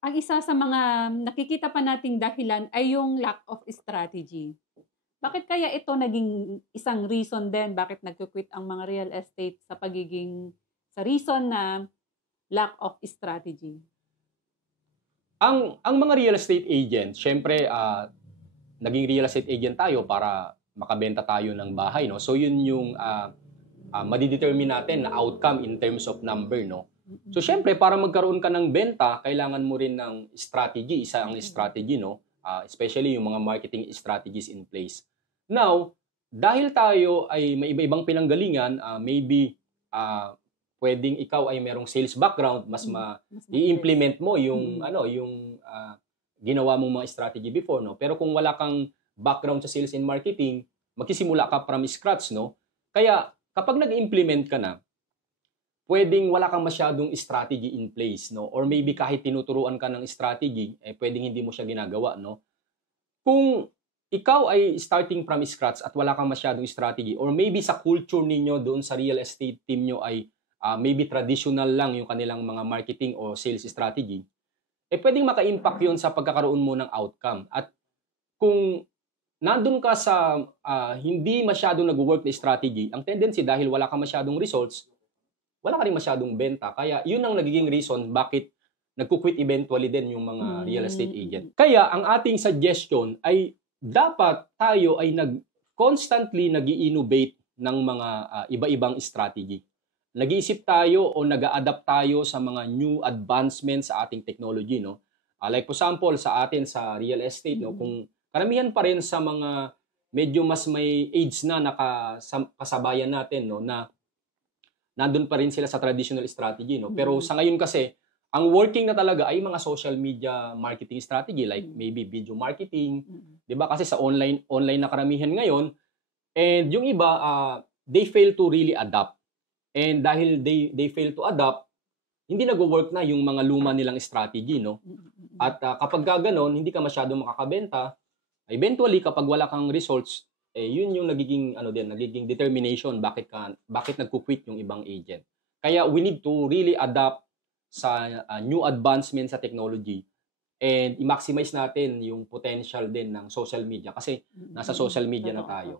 Ang isa sa mga nakikita pa nating dahilan ay yung lack of strategy. Bakit kaya ito naging isang reason din bakit nagku-quit ang mga real estate sa reason na lack of strategy? Ang mga real estate agent, syempre naging real estate agent tayo para makabenta tayo ng bahay, no? So yun yung madidetermine natin na outcome in terms of number, no? So syempre para magkaroon ka ng benta, kailangan mo rin ng strategy, isa ang strategy, no? Especially yung mga marketing strategies in place. Now, dahil tayo ay may iba-ibang pinanggalingan, maybe pwedeng ikaw ay merong sales background, i-implement mo yung ginawa mong mga strategy before, no? Pero kung wala kang background sa sales and marketing, magsisimula ka from scratch, no? Kaya kapag nag-implement ka na, pwedeng wala kang masyadong strategy in place, no? Or maybe kahit tinuturuan ka ng strategy, pwedeng hindi mo siya ginagawa, no? Kung ikaw ay starting from scratch at wala kang masyadong strategy, or maybe sa culture ninyo doon sa real estate team nyo ay maybe traditional lang yung kanilang mga marketing o sales strategy, pwedeng maka-impact yun sa pagkakaroon mo ng outcome. At kung nandun ka sa hindi masyadong nag-work na strategy, ang tendency dahil wala ka masyadong results, wala ka rin masyadong benta. Kaya yun ang nagiging reason bakit nagku-quit eventually din yung mga real estate agent. Kaya ang ating suggestion ay dapat tayo ay constantly nag-i-innovate ng mga iba-ibang strategy. Nag-iisip tayo o nag-a-adapt tayo sa mga new advancements sa ating technology, no? Like for example, sa atin sa real estate, no, kung karamihan pa rin sa mga medyo mas may age na kasabayan natin, no, na nandun pa rin sila sa traditional strategy, no. Pero sa ngayon kasi, ang working na talaga ay mga social media marketing strategy like maybe video marketing, 'di ba? Kasi sa online na karamihan ngayon, and yung iba they fail to really adapt. And dahil they fail to adapt, hindi nagwo-work na yung mga luma nilang strategy, no? At kapag gano'n, hindi ka masyadong makakabenta, eventually kapag wala kang results, yun yung nagiging determination bakit nagku-quit yung ibang agent. Kaya we need to really adapt sa new advancement sa technology and i-maximize natin yung potential din ng social media kasi nasa social media na tayo.